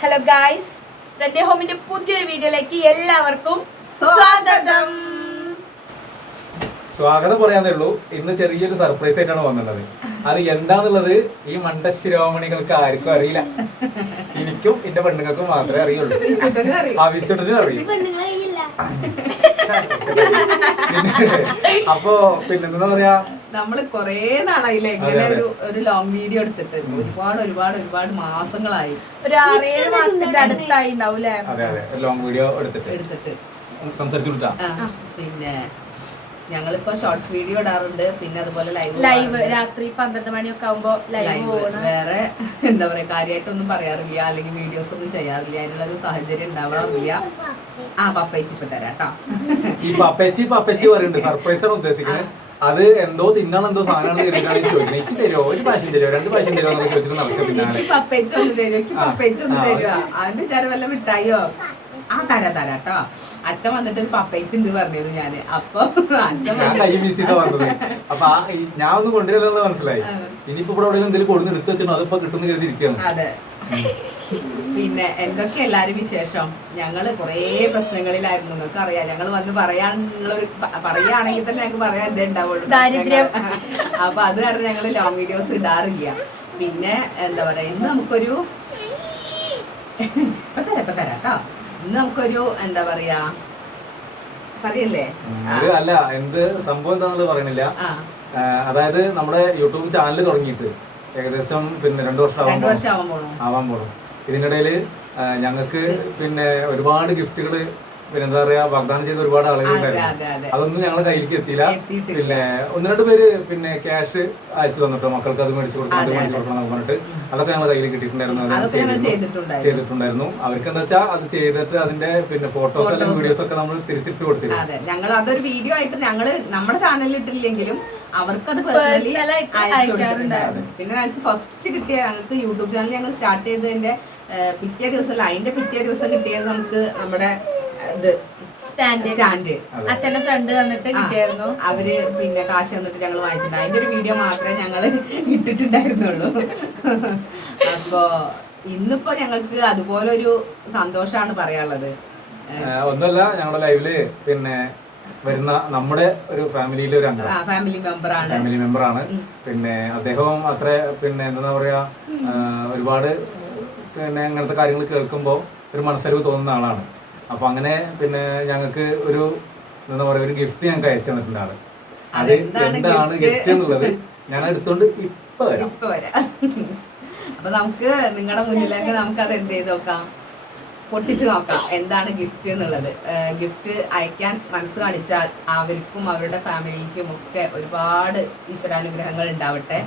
Hello guys, ready ഹോമിന്റെ പുതിയൊരു വീഡിയോയിലേക്ക് എല്ലാവർക്കും സ്വാഗതം. സ്വാഗതം പറയാന്നേ ഉള്ളൂ. ഇന്ന് ചെറിയൊരു സർപ്രൈസ് ആയിട്ടാണ് വന്നിട്ടുള്ളത്. അത് എന്താന്നുള്ളത് ഈ മണ്ട ശിരോമണികൾക്ക് ആർക്കും അറിയില്ല. എനിക്കും എന്റെ പെണ്ണുങ്ങൾക്കും മാത്രമേ അറിയുള്ളൂ. വിച്ചുട്ടനും അറിയും. അപ്പൊ പിന്നെ എന്താ പറയാ, നമ്മള് കൊറേ നാളായില്ലേ ഇങ്ങനെ ഒരു ലോങ് വീഡിയോ എടുത്തിട്ട്. ഒരുപാട് മാസങ്ങളായി. ഒരു 6-7 മാസത്തിന്റെ അടുത്തായി ഉണ്ടാവും അല്ലേ? അതെ അതെ, ലോങ് വീഡിയോ എടുത്തിട്ട് സംസാരിച്ചു കൊടുത്താ. പിന്നെ ഞങ്ങളിപ്പോ ഷോർട്സ് വീഡിയോ ഇടാറുണ്ട്. പിന്നെ അതുപോലെ ലൈവ് രാത്രി 12 മണിയൊക്കെ ആവുമ്പോ ലൈവ്. വേറെ എന്താ പറയാ, കാര്യമായിട്ടൊന്നും പറയാറില്ല, അല്ലെങ്കിൽ വീഡിയോസ് ഒന്നും ചെയ്യാറില്ല. അതിനുള്ള ഒരു സാഹചര്യം ഉണ്ടാവാറില്ല. പപ്പേച്ചി ഇപ്പൊ തരാട്ടോ. ഈ പപ്പേച്ചി പറയുന്നുണ്ട്, സർപ്രൈസ് ആണ് ഉദ്ദേശിക്കുന്നത്. അത് എന്തോ തിന്നാണ്, എന്തോ സാധനമാണ് ചോദിക്കുന്നത്. എനിക്ക് തരുമോ, ഒരു പ്രാവശ്യം തരുമോ, 2 പ്രാവശ്യം തരുമോ എന്നൊക്കെ ചോദിച്ചിട്ട് നമുക്ക് പിന്നാലെ പപ്പേച്ചൊന്ന് തരുമോ, അതിന്റെ വിചാരം വല്ല മിഠായിയോ? തരാട്ടോ. അച്ഛൻ വന്നിട്ട് ഒരു പപ്പേച്ചുണ്ട് പറഞ്ഞത് ഞാന്. അപ്പൊ അച്ഛൻ കൈ വീശിട്ടാ വന്നത്. അപ്പൊ ഞാൻ ഒന്നും കൊണ്ടുവരില്ലെന്ന് മനസ്സിലായി. ഇനിയിപ്പോ ഇവിടെ എവിടെയെങ്കിലും എന്തെങ്കിലും കൊടുത്ത് എടുത്ത് വെച്ചിട്ട് അതിപ്പോ കിട്ടുന്ന കരുതിയിരിക്കുകയാണ്. അതെ. പിന്നെ എന്തൊക്കെ എല്ലാരും വിശേഷം? ഞങ്ങള് കൊറേ പ്രശ്നങ്ങളിലായിരുന്നു, നിങ്ങൾക്ക് അറിയാം. ഞങ്ങൾ വന്ന് പറയുകയാണെങ്കിൽ തന്നെ ഞങ്ങൾക്ക് പറയാൻ എന്തേ ഉണ്ടാവുള്ളൂ, ദാരിദ്ര്യം. അപ്പൊ അത് കാരണം ഞങ്ങള് ലോങ് വീഡിയോസ് ഇടാറില്ല. പിന്നെ എന്താ പറയാ, ഇന്ന് നമുക്കൊരു തരാട്ടോ. ഇന്ന് നമുക്കൊരു എന്താ പറയാ, പറയല്ലേ? അല്ല, എന്ത് സംഭവം എന്താണെന്നുള്ളത് പറയണില്ല. അതായത് നമ്മുടെ യൂട്യൂബ് ചാനൽ തുടങ്ങിയിട്ട് ഏകദേശം പിന്നെ 2 വർഷം ആവാൻ പോണു. ഇതിനിടയില് ഞങ്ങൾക്ക് പിന്നെ ഒരുപാട് ഗിഫ്റ്റുകള് പിന്നെ എന്താ പറയാ വാഗ്ദാനം ചെയ്ത ഒരുപാട് ആളുകളുണ്ടായിരുന്നു. അതൊന്നും ഞങ്ങളുടെ കയ്യിലേക്ക് എത്തിയില്ല. പിന്നെ 1-2 പേര് പിന്നെ ക്യാഷ് അയച്ചു തന്നിട്ടോ, മക്കൾക്ക് അത് മേടിച്ചു കൊടുക്കണം, അത് മേടിച്ചു കൊടുക്കണം എന്ന് പറഞ്ഞിട്ട് അതൊക്കെ ഞങ്ങളുടെ കയ്യിൽ കിട്ടിയിട്ടുണ്ടായിരുന്നു, ചെയ്തിട്ടുണ്ടായിരുന്നു. അവർക്ക് എന്താ വെച്ചാൽ അത് ചെയ്തിട്ട് അതിന്റെ പിന്നെ ഫോട്ടോസ് അല്ലെങ്കിൽ വീഡിയോസ് ഒക്കെ നമ്മൾ തിരിച്ചിട്ട് കൊടുത്തിരുന്നു. അതെ, ഞങ്ങൾ അതൊരു വീഡിയോ ആയിട്ട് ഞങ്ങള് നമ്മുടെ ചാനലിൽ ഇട്ടില്ലെങ്കിലും അവർക്കത് പേഴ്സണലി അയച്ചു കൊടുത്തിട്ടുണ്ടായിരുന്നു. പിന്നെ ഞങ്ങൾക്ക് ഫസ്റ്റ് കിട്ടിയ, ഞങ്ങൾക്ക് യൂട്യൂബ് ചാനൽ ഞങ്ങൾ സ്റ്റാർട്ട് ചെയ്തതിന്റെ പിറ്റേ ദിവസം, അതിന്റെ പിറ്റേ ദിവസം കിട്ടിയത് നമുക്ക് നമ്മുടെ സ്റ്റാൻഡ് അച്ഛന്റെ ഫ്രണ്ട് തന്നിട്ട് കിട്ടിയായിരുന്നു. അവര് പിന്നെ കാശ് തന്നിട്ട് ഞങ്ങൾ വാങ്ങിച്ചിട്ടുണ്ട്. അതിന്റെ ഒരു വീഡിയോ മാത്രമേ ഞങ്ങള് ഇട്ടിട്ടുണ്ടായിരുന്നുള്ളൂ. അപ്പൊ ഇന്നിപ്പോ ഞങ്ങൾക്ക് അതുപോലെ ഒരു സന്തോഷാണ് പറയാനുള്ളത്. ഒന്നുമല്ല, ഞങ്ങളുടെ ലൈവില് പിന്നെ വരുന്ന നമ്മുടെ ഒരു ഫാമിലിയിലെ ഒരു ഫാമിലി മെമ്പറാണ്. പിന്നെ അദ്ദേഹം അത്ര പിന്നെ എന്താ പറയാ, ഒരുപാട് പിന്നെ അങ്ങനത്തെ കാര്യങ്ങൾ കേൾക്കുമ്പോൾ ഒരു മനസ്സരിവ് തോന്നുന്ന ആളാണ്. അപ്പൊ അങ്ങനെ പിന്നെ ഞങ്ങൾക്ക് ഒരു എന്താ പറയാ, ഒരു ഗിഫ്റ്റ് ഞങ്ങൾക്ക് അയച്ചു തന്നിട്ടുണ്ട് ആള്. അത് എന്താണ് ഗിഫ്റ്റ് എന്നുള്ളത് ഞാൻ എടുത്തോണ്ട് ഇപ്പൊ വരാം. അപ്പൊ നമുക്ക് നിങ്ങളുടെ മുന്നിലേക്ക് നമുക്ക് അത് എന്ത് ചെയ്ത് നോക്കാം, പൊട്ടിച്ചു നോക്കാം എന്താണ് ഗിഫ്റ്റ് എന്നുള്ളത്. ഗിഫ്റ്റ് അയക്കാൻ മനസ്സ് കാണിച്ചാൽ അവർക്കും അവരുടെ ഫാമിലിക്കും ഒക്കെ ഒരുപാട് ഈശ്വരാനുഗ്രഹങ്ങൾ ഉണ്ടാവട്ടെ.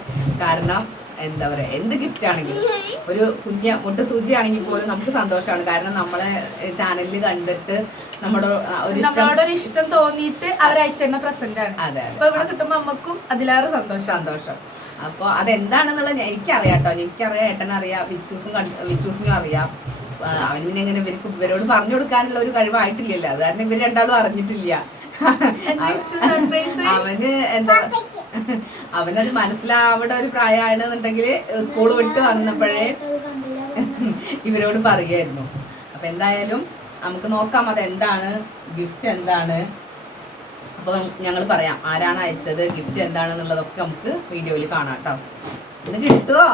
കാരണം എന്താ പറയാ, എന്ത് ഗിഫ്റ്റ് ആണെങ്കിലും, ഒരു കുഞ്ഞ മുട്ടുസൂചി ആണെങ്കിൽ പോലും നമുക്ക് സന്തോഷമാണ്. കാരണം നമ്മളെ ചാനലിൽ കണ്ടിട്ട് നമ്മളോട് ഒരു ഇഷ്ടം തോന്നിയിട്ട് അവരയച്ചെന്ന പ്രസന്റ് ആണ്. അതെ, അപ്പൊ ഇവിടെ കിട്ടുമ്പോ നമുക്കും അതിലേറെ സന്തോഷം. അപ്പൊ അതെന്താണെന്നുള്ളത് എനിക്കറിയാം കേട്ടോ, എനിക്കറിയാം, ഏട്ടനറിയാം, വിച്ചൂസിനും അറിയാം. അവന് പിന്നെ എങ്ങനെ ഇവരോട് പറഞ്ഞു കൊടുക്കാനുള്ള ഒരു കഴിവായിട്ടില്ലല്ലോ, അത് കാരണം ഇവർ രണ്ടാളും അറിഞ്ഞിട്ടില്ല. അവന് എന്താ, അവനത് മനസ്സിലാവേണ്ട ഒരു പ്രായമാണെന്നുണ്ടെങ്കിൽ സ്കൂൾ വിട്ട് വന്നപ്പോഴേ ഇവരോട് പറയായിരുന്നു. അപ്പൊ എന്തായാലും നമുക്ക് നോക്കാം അതെന്താണ്, ഗിഫ്റ്റ് എന്താണ്. അപ്പൊ ഞങ്ങൾ പറയാം ആരാണ് അയച്ചത്, ഗിഫ്റ്റ് എന്താണെന്നുള്ളതൊക്കെ നമുക്ക് വീഡിയോയിൽ കാണാം കേട്ടോ. ഇന്ന് കിട്ടുമോ?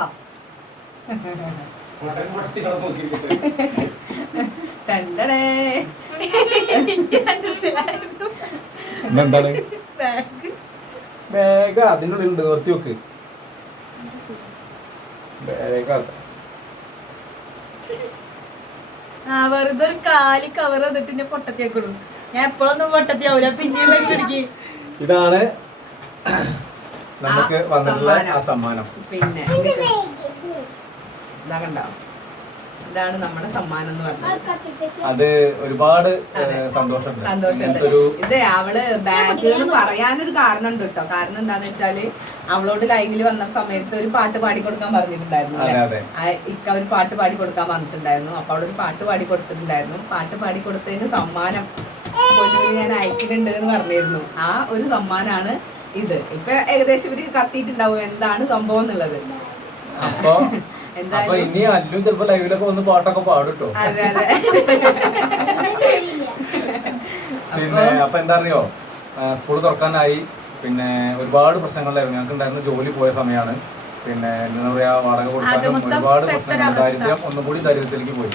എന്താണ് ബാഗ്? അതിനുള്ളിൽ നിർത്തി വെക്ക്. വെറുതെ ഒരു കാലി കവർ ചെയ്തിട്ട് പൊട്ടത്തിയാക്കിടും. ഞാൻ എപ്പോഴൊന്നും പൊട്ടത്തിയാവൂല, പിന്നെ ഇതാണ് നമുക്ക് വന്നിട്ടുള്ള ആ സമ്മാനം. പിന്നെ ഇതാ കണ്ടോ, ഇതാണ് നമ്മുടെ സമ്മാനം എന്ന് പറഞ്ഞത്. അത് ഒരുപാട് സന്തോഷമുണ്ട്. ഇത് അവള് ബാഗുകൾ പറയാനൊരു കാരണം ഉണ്ട് കേട്ടോ. കാരണം എന്താന്ന് വെച്ചാല് അവളോട് ലൈവില് വന്ന സമയത്ത് ഒരു പാട്ട് പാടി കൊടുക്കാൻ പറഞ്ഞിട്ടുണ്ടായിരുന്നു. ഇക്ക ഒരു പാട്ട് പാടി കൊടുക്കാൻ വന്നിട്ടുണ്ടായിരുന്നു. അപ്പൊ അവളൊരു പാട്ട് പാടി കൊടുത്തിട്ടുണ്ടായിരുന്നു. പാട്ട് പാടി കൊടുത്തതിന് സമ്മാനം ഞാൻ അയക്കുന്നുണ്ട് എന്ന് പറഞ്ഞിരുന്നു. ആ ഒരു സമ്മാനാണ് ഇത്. ഇപ്പൊ ഏകദേശം ഇവര് കത്തിയിട്ടുണ്ടാവും എന്താണ് സംഭവം എന്നുള്ളത്. അപ്പൊ അപ്പൊ ഇനി അല്ലും ചിലപ്പോ ലൈവിലൊക്കെ വന്ന് പാട്ടൊക്കെ പാടുട്ടോ. അതെ അതെ. പിന്നെ അപ്പൊ എന്താ അറിയോ, സ്കൂൾ തുറക്കാനായി. പിന്നെ ഒരുപാട് പ്രശ്നങ്ങളിലായിരുന്നു ഞങ്ങൾക്ക് ഉണ്ടായിരുന്ന. ജോലി പോയ സമയമാണ്. പിന്നെ എന്താ പറയാ, വാടക കൊടുക്കാനും ഒരുപാട് പ്രശ്നങ്ങൾ. ദാരിദ്ര്യം ഒന്നും കൂടി ദാരിദ്ര്യത്തിലേക്ക് പോയി.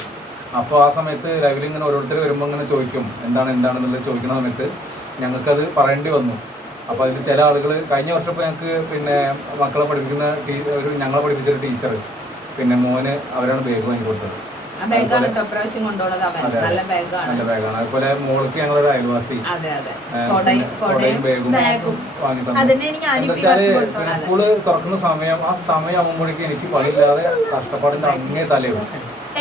അപ്പോൾ ആ സമയത്ത് ലൈവിൽ ഇങ്ങനെ ഓരോരുത്തർ വരുമ്പോൾ ഇങ്ങനെ ചോദിക്കും എന്താണെന്നുള്ളത് ചോദിക്കുന്ന സമയത്ത് ഞങ്ങൾക്കത് പറയേണ്ടി വന്നു. അപ്പോൾ അതിൽ ചില ആളുകൾ കഴിഞ്ഞ വർഷം ഇപ്പോൾ ഞങ്ങൾക്ക് പിന്നെ മക്കളെ പഠിപ്പിക്കുന്ന ഞങ്ങളെ പഠിപ്പിച്ച ഒരു ടീച്ചർ പിന്നെ മോന് അവരാണ് ബാഗ് വാങ്ങി കൊടുത്തത്. നല്ല ബാഗാണ്. അതുപോലെ മോൾക്ക് ഞങ്ങളൊരു അയൽവാസി ബാഗും വാങ്ങി തന്നു. സ്കൂള് തുറക്കുന്ന സമയം ആ സമയമാകുമ്പോഴേക്കും എനിക്ക് പണിയില്ലാതെ കഷ്ടപ്പാടിന്റെ അങ്ങേ തലയും.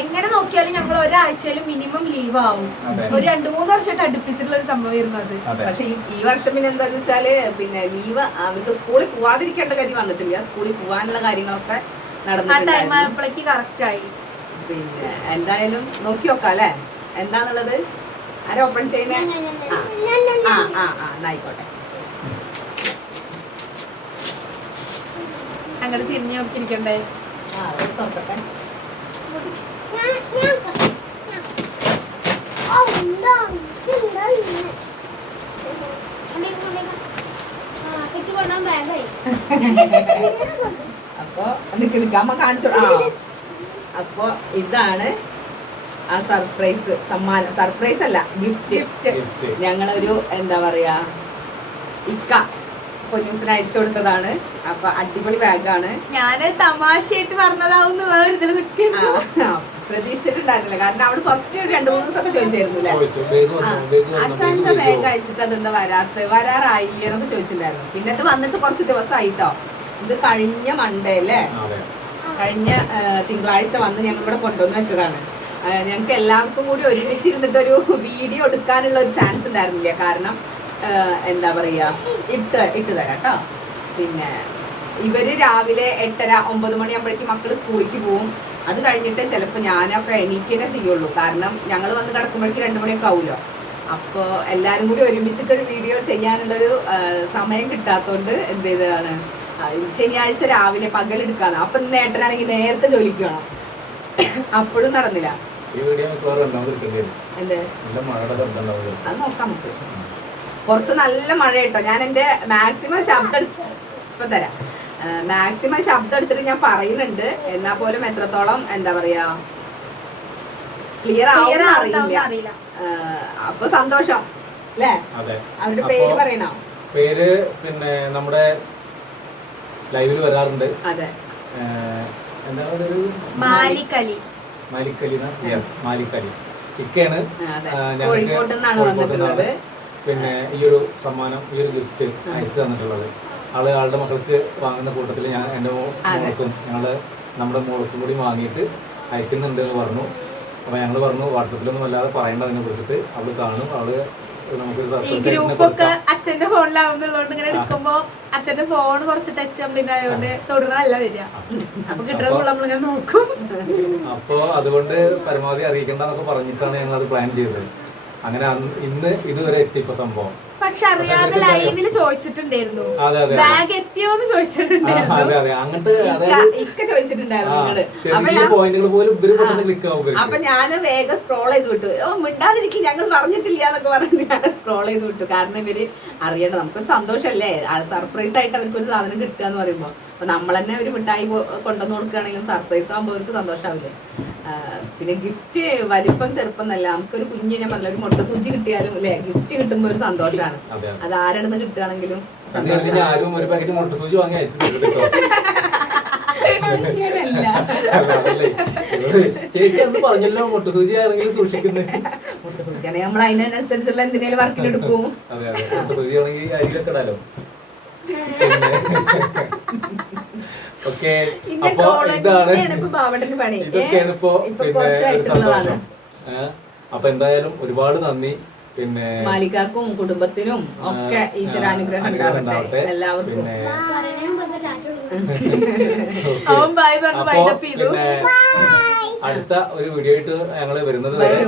എങ്ങനെ നോക്കിയാലും ഞങ്ങൾ ഒരാഴ്ചയിലും മിനിമം ലീവ് ആവും. ഒരു 2-3 വർഷമായിട്ട് അടുപ്പിച്ചിട്ടുള്ള ഒരു സംഭവം അത്. പക്ഷെ ഈ വർഷം പിന്നെ എന്താന്ന് വെച്ചാല് പിന്നെ ലീവ് അവർക്ക് സ്കൂളിൽ പോവാതിരിക്കേണ്ട കാര്യം വന്നിട്ടില്ല. സ്കൂളിൽ പോവാനുള്ള കാര്യങ്ങളൊക്കെ നടന്നിട്ടുണ്ടായിരുന്നു. കറക്റ്റ് ആയി. പിന്നെ എന്തായാലും നോക്കി നോക്കാം അല്ലെ എന്താന്നുള്ളത്. ആരെ ഓപ്പൺ ചെയ്യുന്നേ? ആയിക്കോട്ടെ. അങ്ങനെ തിരിഞ്ഞു നോക്കിയിരിക്കണ്ടേ? തുറക്കട്ടെ. അപ്പൊ അമ്മ കാണിച്ചോ. അപ്പൊ ഇതാണ് ആ സർപ്രൈസ് സമ്മാനം. സർപ്രൈസ് അല്ല, ഗിഫ്റ്റ്. ഞങ്ങളൊരു എന്താ പറയാ ഇക്ക പൊന്നൂസിന് അയച്ചു കൊടുത്തതാണ്. അപ്പൊ അടിപൊളി ബാഗാണ്. ഞാന് തമാശയായിട്ട് പറഞ്ഞതാവും പ്രതീക്ഷിച്ചിട്ടുണ്ടായിരുന്നില്ല. കാരണം അവള് ഫസ്റ്റ് 2-3 ദിവസമൊക്കെ ചോദിച്ചായിരുന്നില്ലേ, അച്ഛൻ്റെ ബാഗ് അയച്ചിട്ട് അതെന്താ വരാറായില്ലേ എന്നൊക്കെ ചോദിച്ചിട്ടുണ്ടായിരുന്നു. പിന്നെ ഇത് വന്നിട്ട് കുറച്ച് ദിവസമായിട്ടോ. ഇത് കഴിഞ്ഞ മൺഡേ അല്ലേ, കഴിഞ്ഞ തിങ്കളാഴ്ച വന്ന് ഞങ്ങൾ ഇവിടെ കൊണ്ടുവന്ന് വെച്ചതാണ്. ഞങ്ങൾക്ക് എല്ലാവർക്കും കൂടി ഒരുമിച്ചിരുന്നിട്ട് ഒരു വീഡിയോ എടുക്കാനുള്ള ഒരു ചാൻസ് ഉണ്ടായിരുന്നില്ല. കാരണം എന്താ പറയാ ഇട്ട് തരാം കേട്ടോ. പിന്നെ ഇവര് രാവിലെ 8:30-9 മണിയാകുമ്പോഴേക്കും മക്കള് സ്കൂളിലേക്ക് പോവും. അത് കഴിഞ്ഞിട്ട് ചിലപ്പോൾ ഞാനൊക്കെ എണീക്കുക ചെയ്യുള്ളൂ. കാരണം ഞങ്ങൾ വന്ന് കിടക്കുമ്പോഴേക്കും 2 മണിയൊക്കെ ആവുമല്ലോ. അപ്പോൾ എല്ലാവരും കൂടി ഒരുമിച്ചിട്ടൊരു വീഡിയോ ചെയ്യാനുള്ളൊരു സമയം കിട്ടാത്തതുകൊണ്ട് എന്ത് ചെയ്തതാണ് ശനിയാഴ്ച രാവിലെ പകലെടുക്കാന്ന്. അപ്പം നേട്ടനാണെങ്കിൽ നേരത്തെ ജോലിക്ക് വേണം. അപ്പോഴും നടന്നില്ല. അത് നോക്കാം നമുക്ക്. പുറത്ത് നല്ല മഴ കേട്ടോ. ഞാൻ എൻ്റെ മാക്സിമം ശബ്ദം ഇപ്പൊ തരാം. മാക്സിമം ശബ്ദം എടുത്തിട്ട് ഞാൻ പറയുന്നുണ്ട്. എന്നാ പോലും എത്രത്തോളം എന്താ പറയാ ക്ലിയർ അറിയില്ല. അപ്പൊ സന്തോഷം അല്ലേ? അവരുടെ പേര് പറയണോ? പേര് പിന്നെ നമ്മുടെ ലൈവിൽ വരാറുണ്ട്. അതെ, മാലിക്കലി. മാലിക്കലി ഇക്കയാണ് കോഴിക്കോട്ട് നിന്നാണ് വന്നിട്ടുള്ളത്. പിന്നെ ഈ ഒരു സമ്മാനം, ഈ ഒരു ഗിഫ്റ്റ് അയച്ചു തന്നിട്ടുള്ളത്. ആളുടെ മക്കൾക്ക് വാങ്ങുന്ന കൂട്ടത്തിൽ ഞാൻ എൻ്റെ മോൾക്കും നമ്മുടെ മോൾക്കും കൂടി വാങ്ങിയിട്ട് അയക്കുന്നുണ്ട് എന്ന് പറഞ്ഞു. അപ്പോൾ ഞങ്ങൾ പറഞ്ഞു വാട്സപ്പിലൊന്നും വല്ലാതെ പറയേണ്ട അതിനെ കുറിച്ചിട്ട്. അവള് കാണും, അവള് ഗ്രൂപ്പൊക്കെ അച്ഛന്റെ ഫോണിലാവുന്നുള്ളതുകൊണ്ട് ഇങ്ങനെ എടുക്കുമ്പോ അച്ഛന്റെ ഫോൺ കുറച്ച് ടച്ച് കംപ്ലൈന്റ് ആയതുകൊണ്ട് തൊടുന്നതല്ല വരിക. അപ്പൊ കിട്ടുന്ന നമ്മളിങ്ങനെ നോക്കും. അപ്പൊ അതുകൊണ്ട് പരമാവധി അറിയിക്കണ്ടെന്നൊക്കെ പറഞ്ഞിട്ടാണ് ഞങ്ങൾ അത് പ്ലാൻ ചെയ്തത്. അങ്ങനെ ഇന്ന് ഇതുവരെ എത്തി ഇപ്പൊ സംഭവം. പക്ഷെ അറിയാതെ ലൈവില് ചോദിച്ചിട്ടുണ്ടായിരുന്നു, ബാഗ് എത്തിയോന്ന് ചോദിച്ചിട്ടുണ്ടായിരുന്നു. അപ്പൊ ഞാൻ വേഗം സ്ക്രോൾ ചെയ്ത് വിട്ടു. മിണ്ടാതിരിക്കും, ഞങ്ങൾ പറഞ്ഞിട്ടില്ല എന്നൊക്കെ പറഞ്ഞിട്ട് ഞാൻ സ്ക്രോൾ ചെയ്ത് വിട്ടു. കാരണം ഇവര് അറിയണ്ട, നമുക്കൊരു സന്തോഷല്ലേ സർപ്രൈസ് ആയിട്ട് അവർക്കൊരു സാധനം കിട്ടുക എന്ന് പറയുമ്പോ. അപ്പൊ നമ്മൾ തന്നെ ഒരു മിഠായി കൊണ്ടുവന്ന് കൊടുക്കുകയാണെങ്കിലും സർപ്രൈസ് ആകുമ്പോൾ അവർക്ക് സന്തോഷമാവില്ലേ. പിന്നെ ഗിഫ്റ്റ് വലിപ്പം ചെറുപ്പം എന്നല്ല, നമുക്കൊരു കുഞ്ഞ് ഞാൻ പറഞ്ഞ ഒരു മുട്ട സൂചി കിട്ടിയാലും അല്ലെ ഗിഫ്റ്റ് കിട്ടുമ്പോ ഒരു സന്തോഷമാണ്. അത് ആരെടുന്ന് കിട്ടുകയാണെങ്കിലും ചേച്ചി അന്ന് പറഞ്ഞല്ലോ മുട്ടുസൂചി ആണെങ്കിൽ സൂക്ഷിക്കുന്നത്. മുട്ടുസൂചിയാണെങ്കിൽ നമ്മൾ അതിനനുസരിച്ചുള്ള എന്തിനേലും വർക്കിലെടുക്കും. മുട്ടുസൂചി ആണെങ്കിൽ അരിയിലൊക്കെ ഇടാലോ. ഓക്കെ, അപ്പൊ ഇതൊക്കെയാണ് ഇപ്പോ സന്തോഷം. അപ്പൊ എന്തായാലും ഒരുപാട് നന്ദി. പിന്നെ മാലികാക്കും കുടുംബത്തിനും ഒക്കെ ഈശ്വരാനുഗ്രഹം ഉണ്ടാവട്ടെ എല്ലാവർക്കും. അടുത്ത ഒരു വീഡിയോ ആയിട്ട് ഞങ്ങള് വരുന്നത് വരെ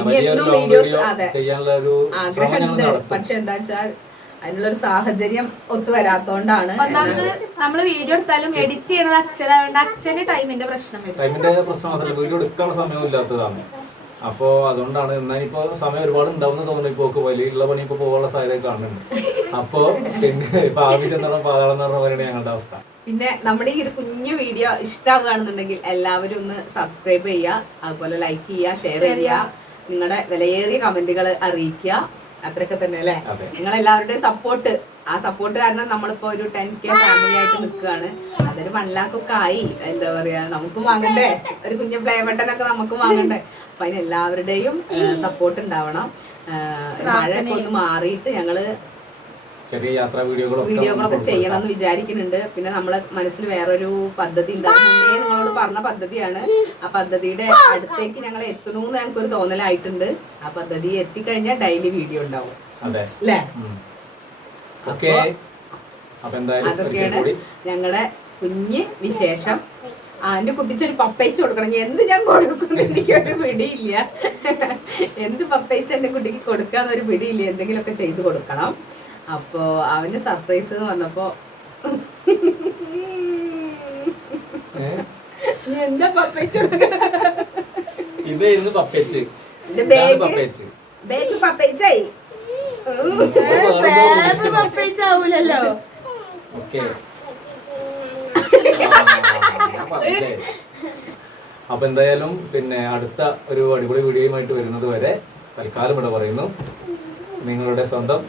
ഇനി എന്നും വീഡിയോസ് ചെയ്യാനുള്ള ഒരു ആഗ്രഹമുണ്ട്. പക്ഷെ എന്താ വെച്ചാൽ അതിനുള്ളൊരു സാഹചര്യം ഒത്തു വരാത്തോണ്ടാണ്. ഒന്നാമത് നമ്മള് വീഡിയോ എടുത്താലും എഡിറ്റ് ചെയ്യണത് അച്ഛനായതുകൊണ്ട് അച്ഛന് ടൈമിന്റെ പ്രശ്നം വരും. ടൈമിന്റെ പ്രശ്നം മാത്രമല്ല, വീഡിയോ എടുക്കാനുള്ള സമയം ഇല്ലാത്തതാണ്. അപ്പോ അതുകൊണ്ടാണ്. എന്നാൽ ഇപ്പൊ സമയം ഒരുപാട് ഉണ്ടാവുന്ന തോന്നുന്നു. ഇപ്പൊ വലിയുള്ള പണി ഇപ്പൊ പോകാനുള്ള സാധ്യത കാണുന്നുണ്ട്. അപ്പോ പിന്നെ ഇപ്പൊ ആവശ്യം ചെന്നോളം പാതാളം എന്ന് പറഞ്ഞ പോലെയാണ് ഞങ്ങളുടെ അവസ്ഥ. പിന്നെ നമ്മുടെ ഈ ഒരു കുഞ്ഞു വീഡിയോ ഇഷ്ടമാകുകയാണെന്നുണ്ടെങ്കിൽ എല്ലാവരും ഒന്ന് സബ്സ്ക്രൈബ് ചെയ്യുക, അതുപോലെ ലൈക്ക് ചെയ്യുക, ഷെയർ ചെയ്യുക, നിങ്ങളുടെ വിലയേറിയ കമന്റുകൾ അറിയിക്കുക. അത്രയൊക്കെ തന്നെ അല്ലേ? നിങ്ങളെല്ലാവരുടെയും സപ്പോർട്ട്, ആ സപ്പോർട്ട് കാരണം നമ്മളിപ്പോ ഒരു 10K ഫാമിലി ആയിട്ട് നിൽക്കുകയാണ്. അതൊരു 1 lakh ഒക്കെ ആയി. എന്താ പറയാ, നമുക്കും വാങ്ങണ്ടേ, ഒരു കുഞ്ഞു പ്ലേ ബട്ടനൊക്കെ നമുക്കും വാങ്ങണ്ടേ. അപ്പൊ അതിന് എല്ലാവരുടെയും സപ്പോർട്ട് ഉണ്ടാവണം. മഴയൊക്കെ ഒന്ന് മാറിയിട്ട് ഞങ്ങള് ചെറിയ യാത്രാ വീഡിയോകളൊക്കെ ചെയ്യണം എന്ന് വിചാരിക്കുന്നുണ്ട്. പിന്നെ നമ്മളെ മനസ്സിൽ വേറൊരു പദ്ധതി ഉണ്ട്. അത് മുന്നേ നിങ്ങളോട് പറഞ്ഞ പദ്ധതിയാണ്. ആ പദ്ധതിയുടെ അടുത്തേക്ക് ഞങ്ങൾ എത്തണമെന്ന് ഞങ്ങൾക്കൊരു തോന്നലായിട്ടുണ്ട്. ആ പദ്ധതി എത്തിക്കഴിഞ്ഞാൽ ഡെയിലി വീഡിയോ ഉണ്ടാവും അല്ലേ? അതൊക്കെയാണ് ഞങ്ങളുടെ കുഞ്ഞ് വിശേഷം. എന്റെ കുട്ടിച്ചൊരു പപ്പയിച്ച് കൊടുക്കണം. എന്ത് ഞാൻ കൊടുക്കുന്നു എനിക്കൊരു പിടിയില്ല. എന്ത് പപ്പയിച്ച് എന്റെ കുട്ടിക്ക് കൊടുക്കാന്നൊരു പിടിയില്ല. എന്തെങ്കിലുമൊക്കെ ചെയ്ത് കൊടുക്കണം. അപ്പോ അവന്റെ സർപ്രൈസ് എന്ന് പറഞ്ഞപ്പോ എന്താ പപ്പയിച്ച് ബാഗ് പപ്പയിച്ചായി. പപ്പയിച്ചാവൂലല്ലോ. അപ്പൊ എന്തായാലും പിന്നെ അടുത്ത ഒരു അടിപൊളി വീഡിയോയുമായിട്ട് വരുന്നത് വരെ തൽക്കാലം ഇവിടെ പറയുന്നു. നിങ്ങളുടെ സ്വന്തം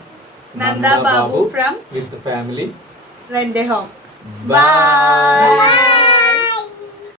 Nanda Babu from with family rent home. By.